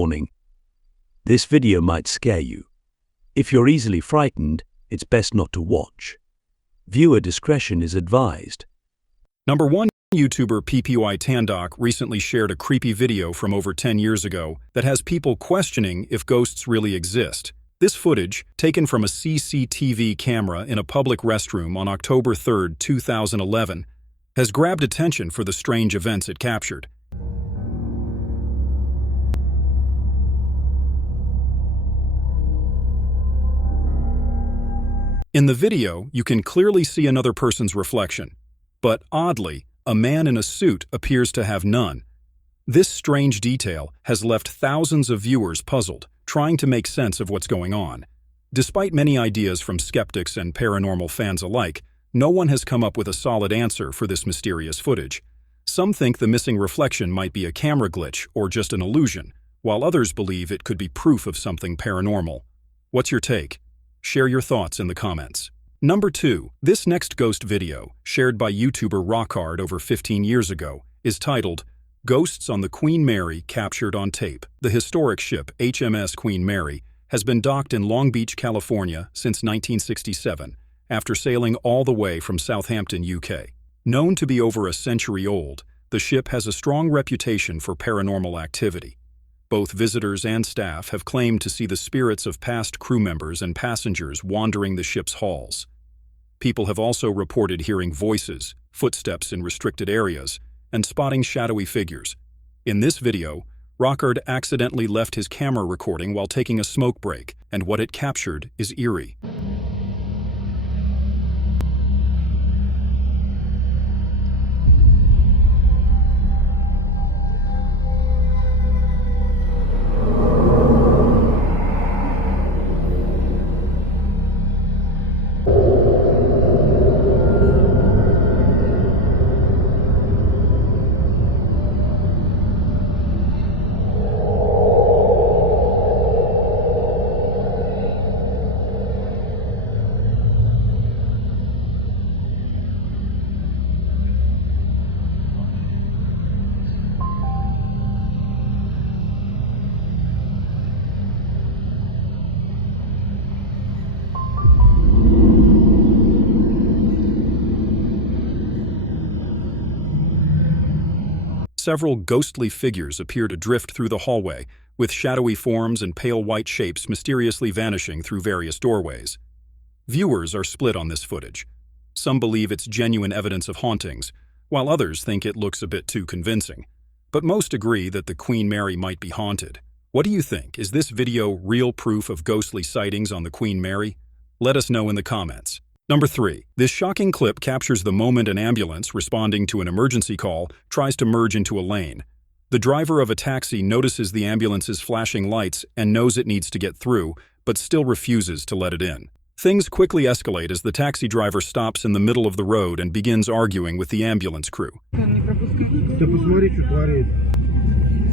warning. This video might scare you. If you're easily frightened, it's best not to watch. Viewer discretion is advised. Number 1. YouTuber PPY Tandok recently shared a creepy video from over 10 years ago that has people questioning if ghosts really exist. This footage, taken from a CCTV camera in a public restroom on October 3, 2011, has grabbed attention for the strange events it captured. In the video, you can clearly see another person's reflection, but oddly, a man in a suit appears to have none. This strange detail has left thousands of viewers puzzled, trying to make sense of what's going on. Despite many ideas from skeptics and paranormal fans alike, no one has come up with a solid answer for this mysterious footage. Some think the missing reflection might be a camera glitch or just an illusion, while others believe it could be proof of something paranormal. What's your take? Share your thoughts in the comments. Number 2. This next ghost video, shared by YouTuber Rockard over 15 years ago, is titled, Ghosts on the Queen Mary Captured on Tape. The historic ship HMS Queen Mary has been docked in Long Beach, California since 1967, after sailing all the way from Southampton, UK. Known to be over a century old, the ship has a strong reputation for paranormal activity. Both visitors and staff have claimed to see the spirits of past crew members and passengers wandering the ship's halls. People have also reported hearing voices, footsteps in restricted areas, and spotting shadowy figures. In this video, Rockard accidentally left his camera recording while taking a smoke break, and what it captured is eerie. Several ghostly figures appear to drift through the hallway, with shadowy forms and pale white shapes mysteriously vanishing through various doorways. Viewers are split on this footage. Some believe it's genuine evidence of hauntings, while others think it looks a bit too convincing. But most agree that the Queen Mary might be haunted. What do you think? Is this video real proof of ghostly sightings on the Queen Mary? Let us know in the comments. Number 3. This shocking clip captures the moment an ambulance responding to an emergency call tries to merge into a lane. The driver of a taxi notices the ambulance's flashing lights and knows it needs to get through, but still refuses to let it in. Things quickly escalate as the taxi driver stops in the middle of the road and begins arguing with the ambulance crew.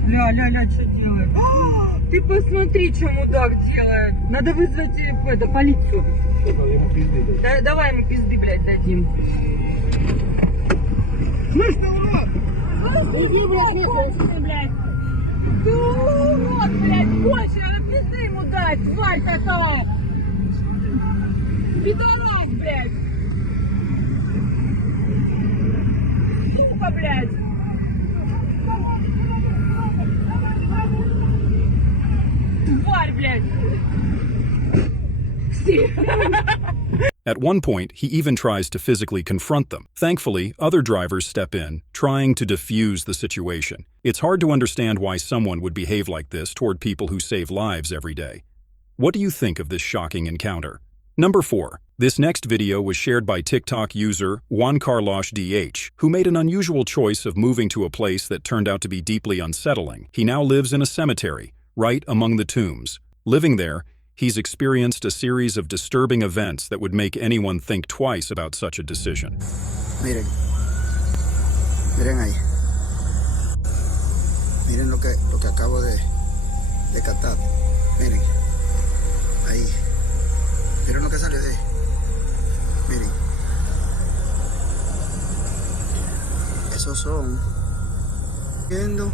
Ля, что делает? Ты посмотри, что мудак делает. Надо вызвать полицию. Давай ему пизды, блядь, дадим. Слышь, ты урод! Иди, блядь, ты урод, блядь, конченый, надо пизды ему дать, тварь такая! Пидорас, блядь! Сука, блядь! Тварь, блядь! At one point, he even tries to physically confront them. Thankfully, other drivers step in, trying to defuse the situation. It's hard to understand why someone would behave like this toward people who save lives every day. What do you think of this shocking encounter? Number 4. This next video was shared by TikTok user Juan Carlos DH, who made an unusual choice of moving to a place that turned out to be deeply unsettling. He now lives in a cemetery, right among the tombs. Living there, he's experienced a series of disturbing events that would make anyone think twice about such a decision. Miren ahí. Miren lo que acabo de captar. Miren. Ahí. Miren lo que salió de ahí. Miren. Esos son. Viendo.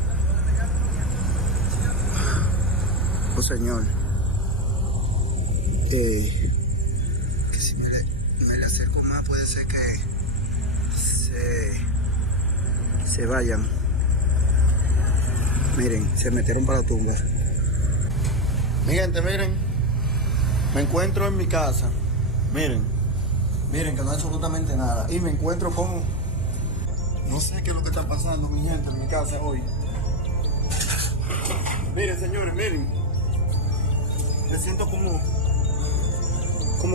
Oh Señor, que si me le acerco más puede ser que se vayan. Miren, se metieron para la tumba. Mi gente, miren, me encuentro en mi casa. Miren que no hay absolutamente nada. Y me encuentro con... No sé qué es lo que está pasando, mi gente, en mi casa hoy. Miren, señores, miren. Me siento como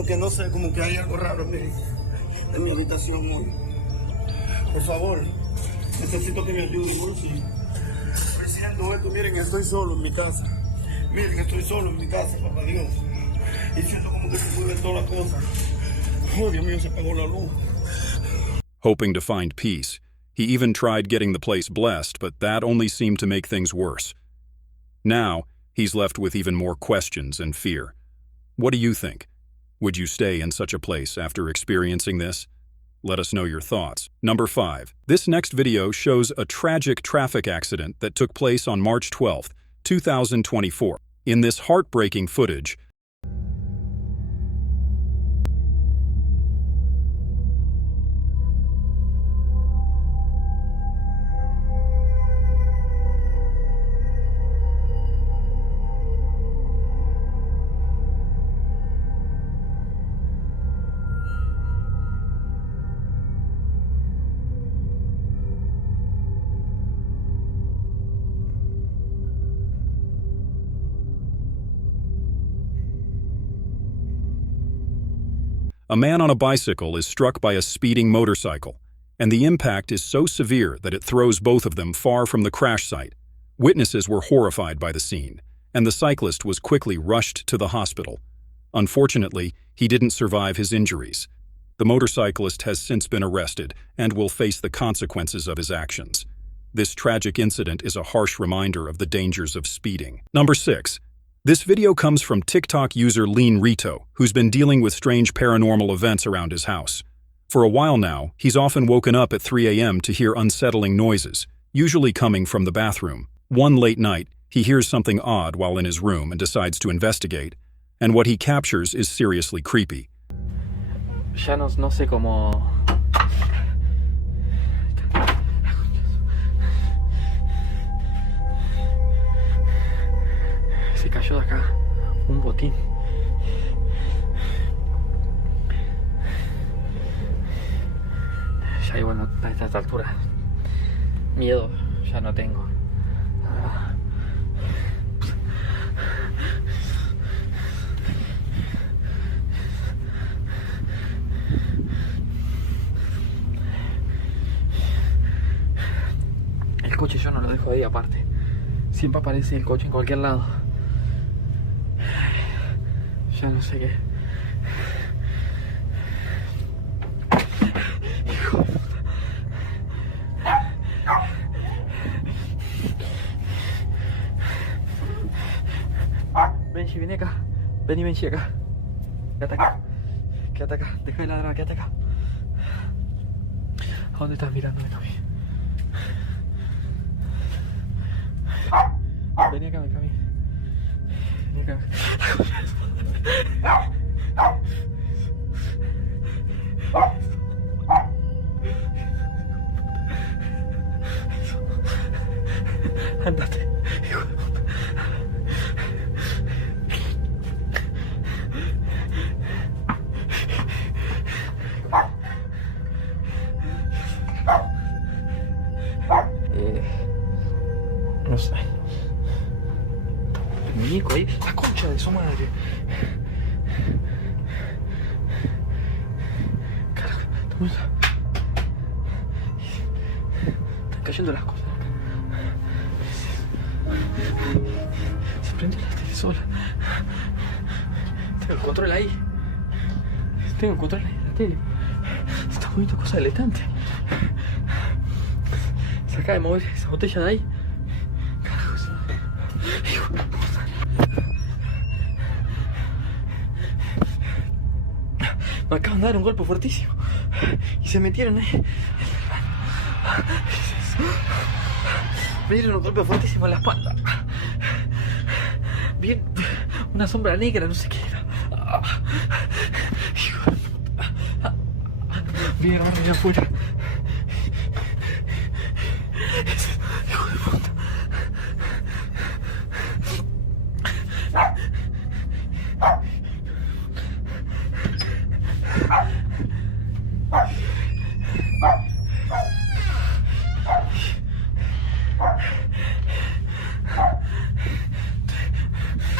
que no sé, como que hay algo raro, miren, en mi habitación hoy. Por favor, necesito que me ayuden, por si siento esto. Miren, estoy solo en mi casa. Miren, estoy solo en mi casa, papá Dios. Y siento como que se mueven todas las cosas. Oh, Dios mío, se apagó la luz. Hoping to find peace, he even tried getting the place blessed, but that only seemed to make things worse. Now, he's left with even more questions and fear. What do you think? Would you stay in such a place after experiencing this? Let us know your thoughts. Number 5. This next video shows a tragic traffic accident that took place on March 12, 2024. In this heartbreaking footage, a man on a bicycle is struck by a speeding motorcycle, and the impact is so severe that it throws both of them far from the crash site. Witnesses were horrified by the scene, and the cyclist was quickly rushed to the hospital. Unfortunately, he didn't survive his injuries. The motorcyclist has since been arrested and will face the consequences of his actions. This tragic incident is a harsh reminder of the dangers of speeding. Number 6. This video comes from TikTok user Lean Rito, who's been dealing with strange paranormal events around his house. For a while now, he's often woken up at 3 a.m. to hear unsettling noises, usually coming from the bathroom. One late night, he hears something odd while in his room and decides to investigate, and what he captures is seriously creepy. Ya no sé cómo... Se cayó de acá un botín. Ya igual no, a esta altura miedo ya no tengo. El coche yo no lo dejo ahí aparte. Siempre aparece el coche en cualquier lado. Ya no sé qué. Hijo de puta. Benji, vení acá. Vení, Benji, acá. Quédate acá. Quédate acá. Deja de ladrar, quédate acá. ¿A dónde estás mirando, Benji? Vení acá, Benji. Vení acá. Andate, hijo de puta. No sé. El muñeco ahí, la concha de su madre. Carajo, están cayendo las cosas. Se prendió la tele sola. Tengo el control ahí. Tengo el control ahí de la tele. Se está moviendo cosas del estante. Se acaba de mover esa botella de ahí. Carajos. Hijo de puta. Me acaban de dar un golpe fuertísimo. Y se metieron ahí. Me dieron un golpe fuertísimo en la espalda. Bien, una sombra negra, no sé qué era. Hijo de puta. Vi hermano allá afuera. Hijo de puta.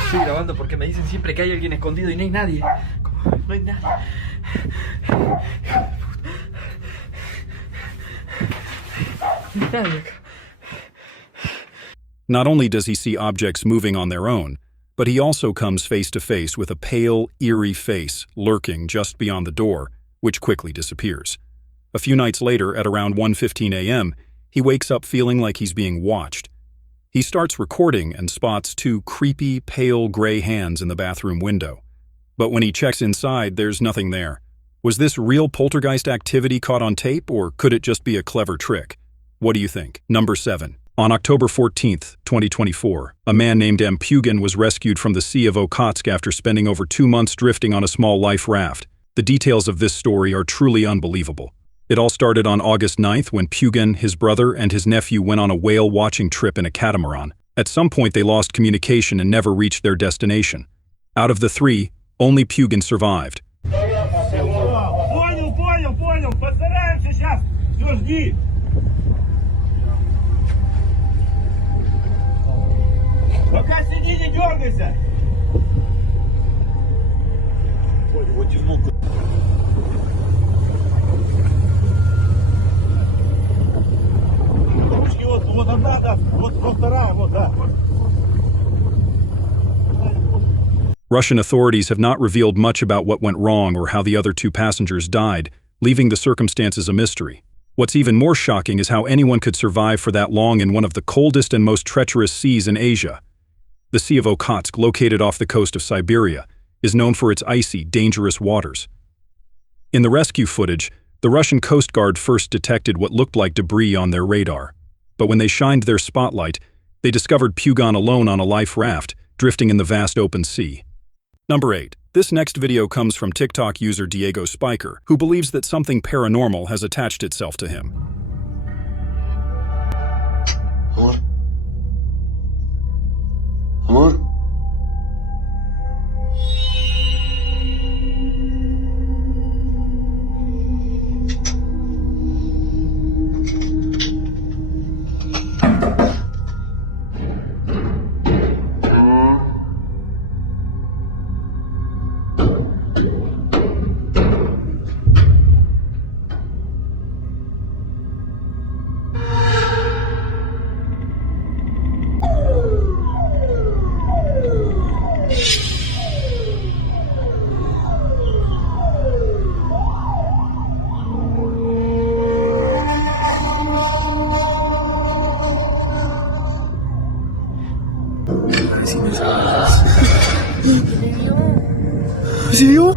Estoy grabando porque me dicen siempre que hay alguien escondido y no hay nadie. ¿Cómo? No hay nadie. No hay nadie acá. Not only does he see objects moving on their own, but he also comes face to face with a pale, eerie face lurking just beyond the door, which quickly disappears. A few nights later, at around 1:15 a.m., he wakes up feeling like he's being watched. He starts recording and spots two creepy, pale gray hands in the bathroom window. But when he checks inside, there's nothing there. Was this real poltergeist activity caught on tape, or could it just be a clever trick? What do you think? Number 7. On October 14th, 2024, a man named M. Pugin was rescued from the Sea of Okhotsk after spending over 2 months drifting on a small life raft. The details of this story are truly unbelievable. It all started on August 9th when Pugin, his brother, and his nephew went on a whale watching trip in a catamaran. At some point they lost communication and never reached their destination. Out of the 3, only Pugin survived. Понял. Постараемся сейчас. Все, жди. Пока сиди, не дергайся. Вот тянул. Ручки вот одна, да. Вот вторая, вот, да. Russian authorities have not revealed much about what went wrong or how the other 2 passengers died, leaving the circumstances a mystery. What's even more shocking is how anyone could survive for that long in one of the coldest and most treacherous seas in Asia. The Sea of Okhotsk, located off the coast of Siberia, is known for its icy, dangerous waters. In the rescue footage, the Russian Coast Guard first detected what looked like debris on their radar. But when they shined their spotlight, they discovered Pugin alone on a life raft, drifting in the vast open sea. Number 8. This next video comes from TikTok user Diego Spiker, who believes that something paranormal has attached itself to him. Amor. ¿Siguió?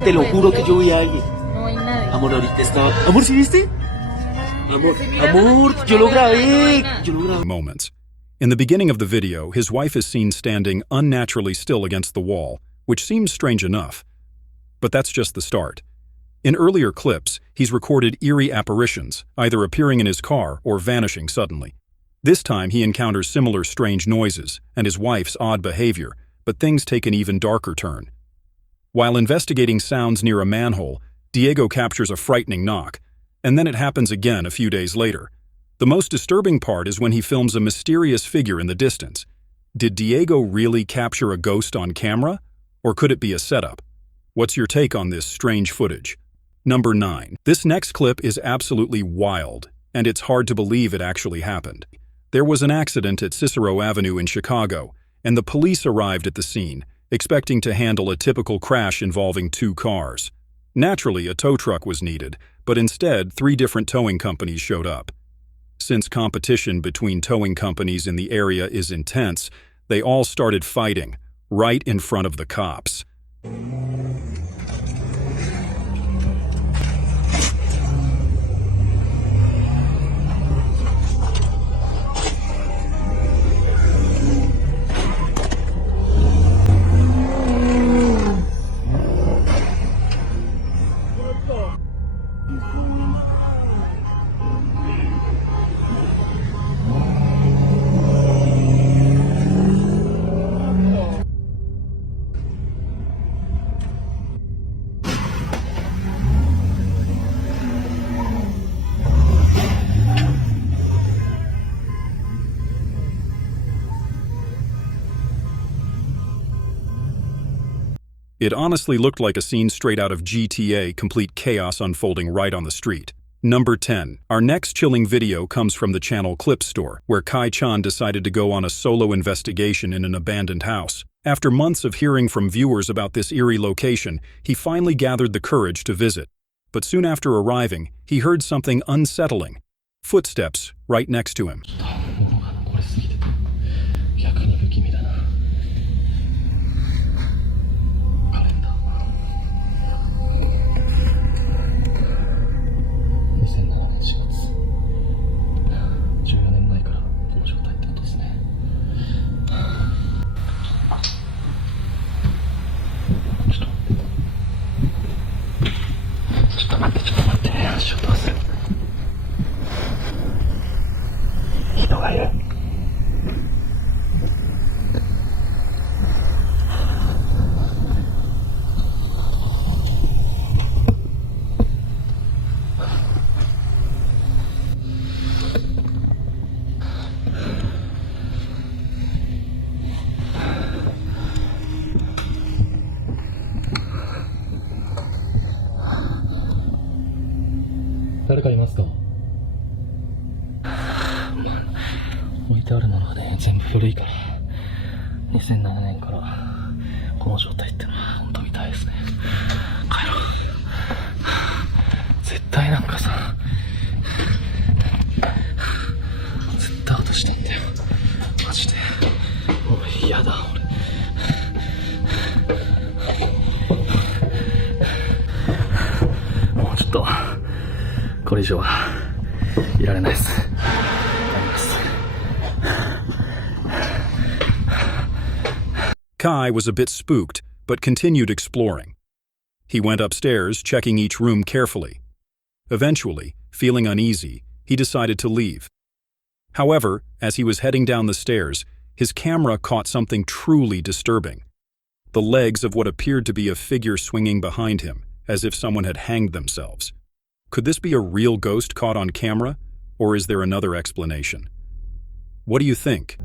Te lo juro que yo vi a alguien. No hay nadie. Amor, ahorita estaba... Amor, ¿sí viste? Amor, yo lo grabé. Moments. In the beginning of the video, his wife is seen standing unnaturally still against the wall, which seems strange enough. But that's just the start. In earlier clips, he's recorded eerie apparitions, either appearing in his car or vanishing suddenly. This time he encounters similar strange noises and his wife's odd behavior, but things take an even darker turn. While investigating sounds near a manhole, Diego captures a frightening knock, and then it happens again a few days later. The most disturbing part is when he films a mysterious figure in the distance. Did Diego really capture a ghost on camera? Or could it be a setup? What's your take on this strange footage? Number 9. This next clip is absolutely wild, and it's hard to believe it actually happened. There was an accident at Cicero Avenue in Chicago, and the police arrived at the scene, expecting to handle a typical crash involving 2 cars. Naturally, a tow truck was needed, but instead 3 different towing companies showed up. Since competition between towing companies in the area is intense, they all started fighting, right in front of the cops. It honestly looked like a scene straight out of GTA, complete chaos unfolding right on the street. Number 10. Our next chilling video comes from the channel Clip Store, where Kai Chan decided to go on a solo investigation in an abandoned house. After months of hearing from viewers about this eerie location, he finally gathered the courage to visit. But soon after arriving, he heard something unsettling. Footsteps right next to him.誰かいますか？置いてあるものがね、全部古いから2007年からこの状態ってのは本当みたいですね。帰ろう。絶対なんかさ、絶対落としたんだよ。マジでもう嫌だ俺。もうちょっとこれ以上はいられないです。Kai was a bit spooked, but continued exploring. He went upstairs, checking each room carefully. Eventually, feeling uneasy, he decided to leave. However, as he was heading down the stairs, his camera caught something truly disturbing. The legs of what appeared to be a figure swinging behind him, as if someone had hanged themselves. Could this be a real ghost caught on camera, or is there another explanation? What do you think?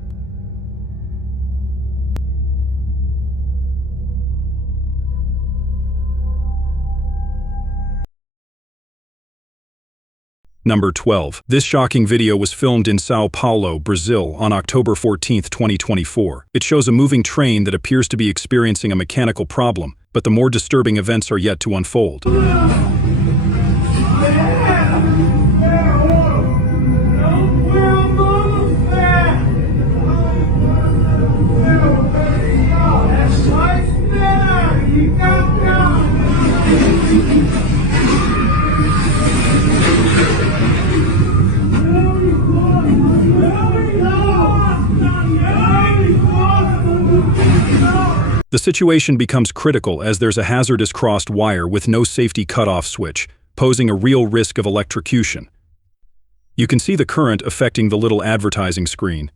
Number 12. This shocking video was filmed in Sao Paulo, Brazil on October 14, 2024. It shows a moving train that appears to be experiencing a mechanical problem, but the more disturbing events are yet to unfold. The situation becomes critical as there's a hazardous crossed wire with no safety cutoff switch, posing a real risk of electrocution. You can see the current affecting the little advertising screen,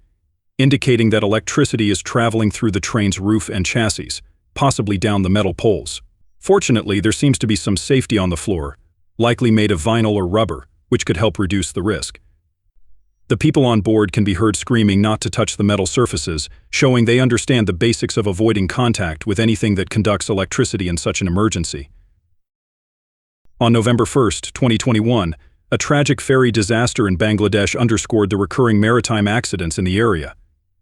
indicating that electricity is traveling through the train's roof and chassis, possibly down the metal poles. Fortunately, there seems to be some safety on the floor, likely made of vinyl or rubber, which could help reduce the risk. The people on board can be heard screaming not to touch the metal surfaces, showing they understand the basics of avoiding contact with anything that conducts electricity in such an emergency. On November 1, 2021, A tragic ferry disaster in Bangladesh underscored the recurring maritime accidents in the area.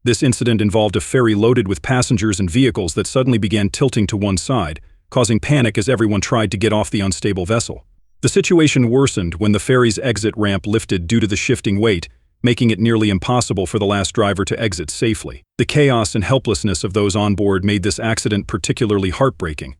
This incident involved a ferry loaded with passengers and vehicles that suddenly began tilting to one side, causing panic as everyone tried to get off the unstable vessel. The situation worsened when the ferry's exit ramp lifted due to the shifting weight, making it nearly impossible for the last driver to exit safely. The chaos and helplessness of those on board made this accident particularly heartbreaking.